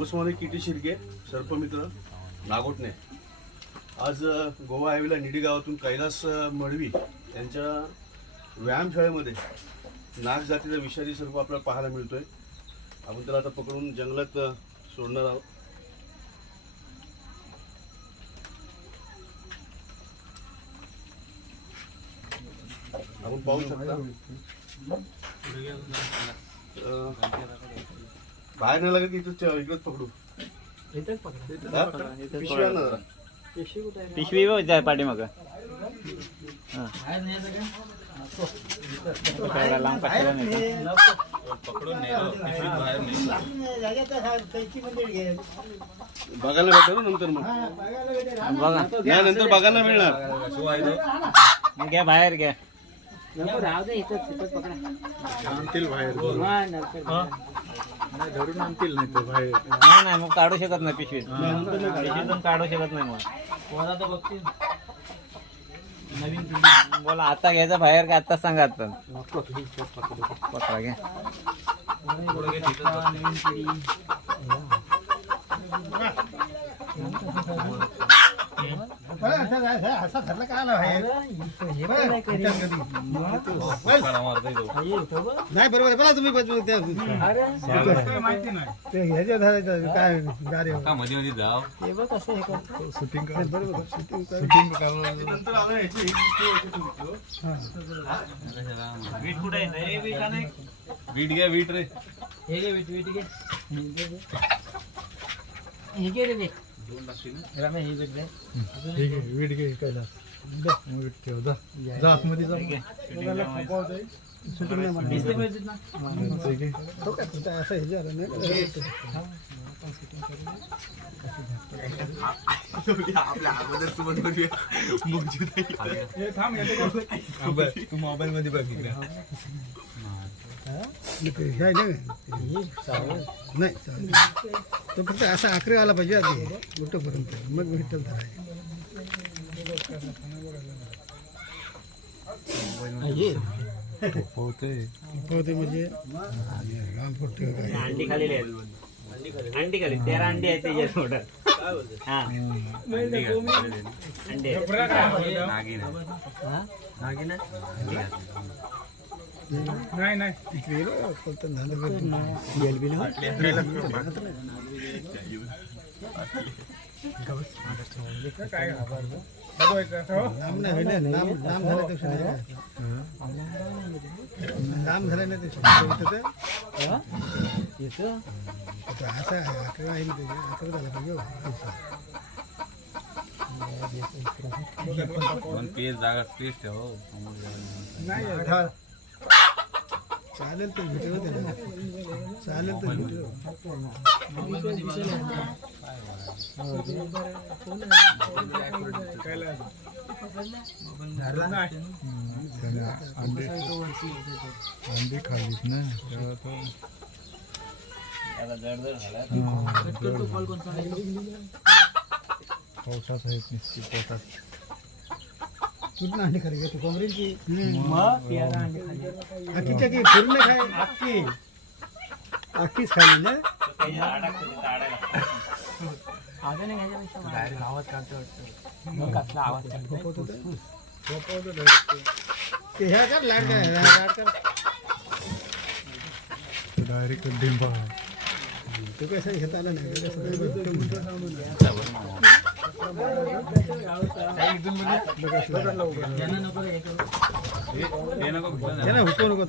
उस्मानी kitty Shirke सर्पमित्र Nagothane आज Goa हायवेला needy गावातून कैलास मळवी यांच्या व्यायामशाळेमध्ये नाग जातीचा विषारी सर्प आपल्याला पाहायला मिळतोय. आपण त्याला आता पकडून जंगलात सोडणार आहोत. आपण पाहू शकता बाहेर नाही लागत इथं इकडंच पकडू. पिशवी जाय पाठीमाग बघायला भेटणार नंतर मग नाही नंतर बघायला मिळणार. घ्या बाहेर घ्या आणतील बाहेर धरून आणतील नाही तर बाहेर नाही मग काढू शकत नाही पिशवीतून काढू शकत नाही. मग नवीन बोला आता घ्यायचा बाहेर का आता सांगा. आता पकडा घ्या असा ठरला काय नाही बरोबर बोला तुम्ही माहिती नाही ह्याच्या काय गाडी मध्ये मध्ये जाव शूटिंग बरोबर शूटिंग वीट कुठे आहे वीट घ्या वीट रे हे घे वीट वीट घे हे घे रे रमेश ही वीट घे ठीक आहे वीट घे कैलास वीट ठेव जा आतमध्ये जा शूटिंग नाही तो काय तुमचा असं हे झालं नाही आपल्या अगोदर सोबत तू मोबाईल मध्ये बघितलं नाही तो फक्त असा आखरे आला पाहिजे आधी मोठंपर्यंत मग विठ्ठल धराय पोहते म्हणजे अंडी खाली अंडी खाली 13 अंडी आहेत त्याच्यात नाही नाही नाम झालं नाही असं अकरा आहे ना त्याच्या अकरा झाला पाहिजे जागा स्पेस ठेव नाही चालेल तर व्हिडिओ दे ना चालेल तर व्हिडिओ अंडी खालीच ना पावसात आहेत निश्चित पोटात कुठं अंडी खाली घेतो कोंबडीची अख्खीच्या की फिरून खाय अख्खीच खाली ना आवाज काढतो आवाज ह्या कर लाड कर डायरेक्ट डिंबा तू कसं घेता आलं नाही हुको नको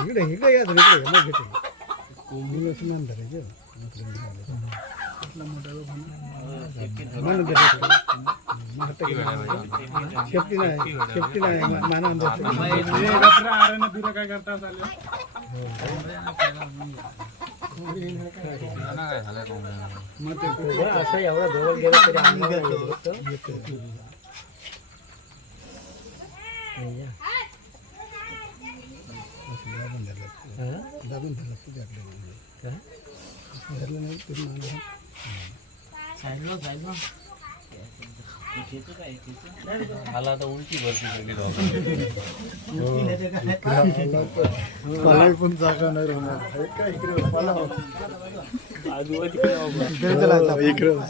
इकडे इकडे या इकडे मग घेते कोंबडी असं मान धरायचं शेफ्टी नाही माना काय करता असं एवढं जवळ गेलं तरी आम्ही मला आता उलटी भरती सगळी पण जागा नाही राहणार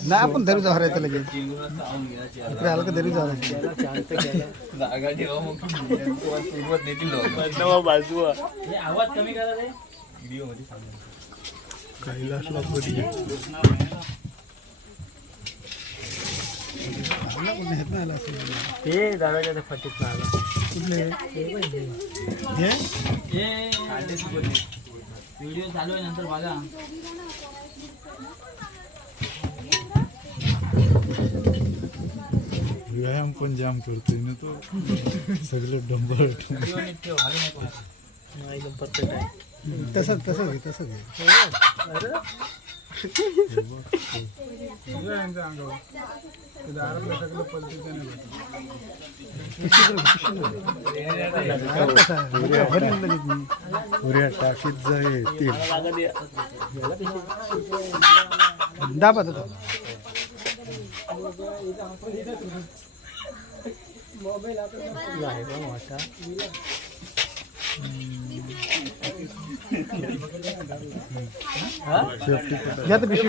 नाही आपण धरू जाऊ राहायचं लगेच इकडे आलं का धरू जाऊ जागा ठेवा मग पूर्वत नेतील बाजू आवाज कमी करा रे व्हिडिओ मध्ये कैलासला ते दादाच्या फटीत आला कुठले व्हिडिओ चालू आहे नंतर बघा व्यायाम पण जाम करतोय ना तो सगळं डंबर परफेक्ट आहे तसंच घे टाकीत जाय दाबा मोबाईल या तर पिशवी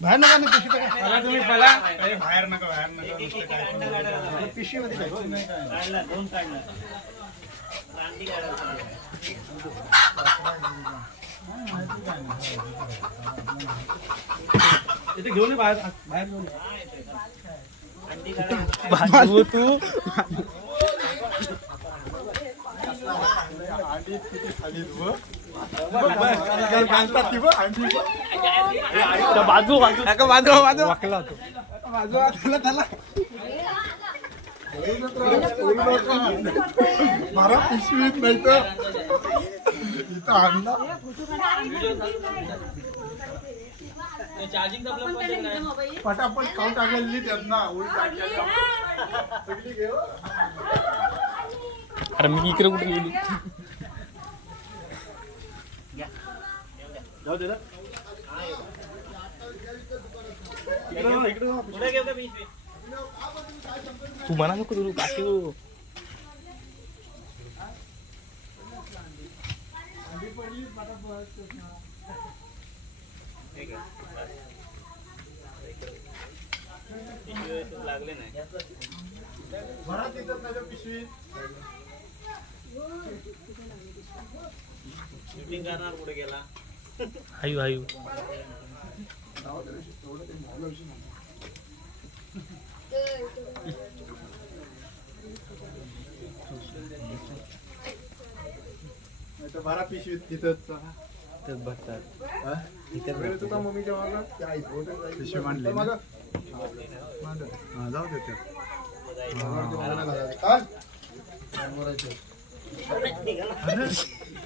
बाहेर नका पिशवी बाहेर नका पिशवी मध्ये इथे घेऊन बाहेर घेऊन तू बाजू वाकला तो मला पिशवीत नाही तर इथं आणला पटापट खाऊन टाकलेली त्यांना अरे मी इकडे कुठे गेली जाऊ दे ना तू म्हणा नको तू काशी लागले नाही शूटिंग करणार पुढे गेला आयु बारा पिशवीत तिथंच भरतात मम्मीच्या पिशवी मांडली जाऊ दे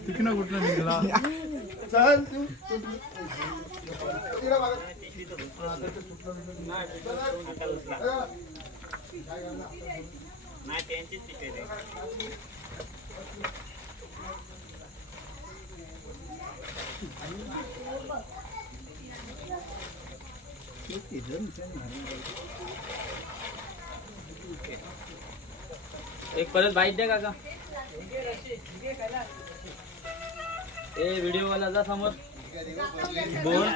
तिकडं कुठं निघाला चल तू नाही त्यांचीच तिकीट आहे एक परत बाईट द्या काका ए व्हिडिओ वाला जा समोर बोल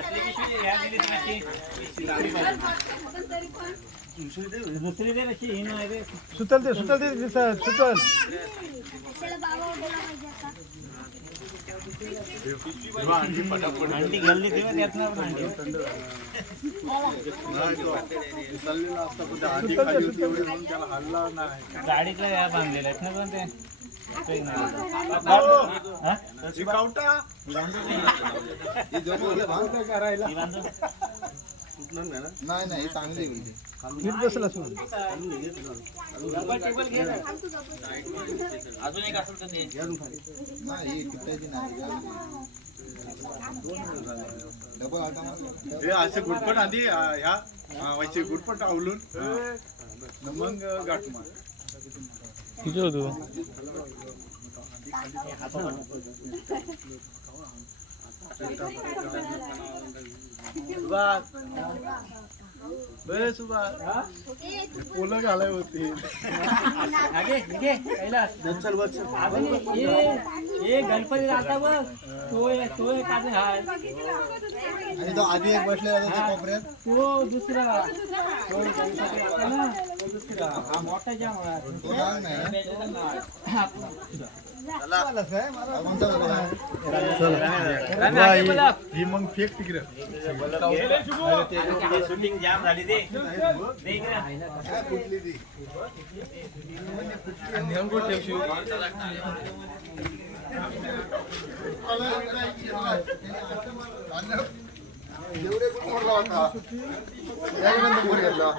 दुसरी दे नशी ही नाही रे सुतल दे सुतल अंडी घालली तेव्हा त्यातनं पण अंडी गाडीतला या बांधलेला आहेत ना पण ते तुटणार नाही ना? नाही नाही चांगली आहे. नीट बसेल असं म्हणून. अजून एक असेल तर ते घे अजून खाली. नाही किती नाही डबल आटा मारला. हे असे गुडपट आधी ह्या व्हायचे गुडपट आवलून मग गाठ मार. किती होतो पोलं घालाय होती. चल बस चल. गणपती राहता बघ तो एक आधी हाय आणि तो आधी एक बसलेला होता त्या कोपऱ्यात. तो दुसरा तो गणपती राहता ना तो दुसरा हा मोठा जाम आहे. तो लहान नाही. कोणता बघा? ही मग फेक तिकडे. शूटिंग जाम झाली ते काय फुटली ती? एवढे गुड मोडला होता. यावेळी नंबर घेतला.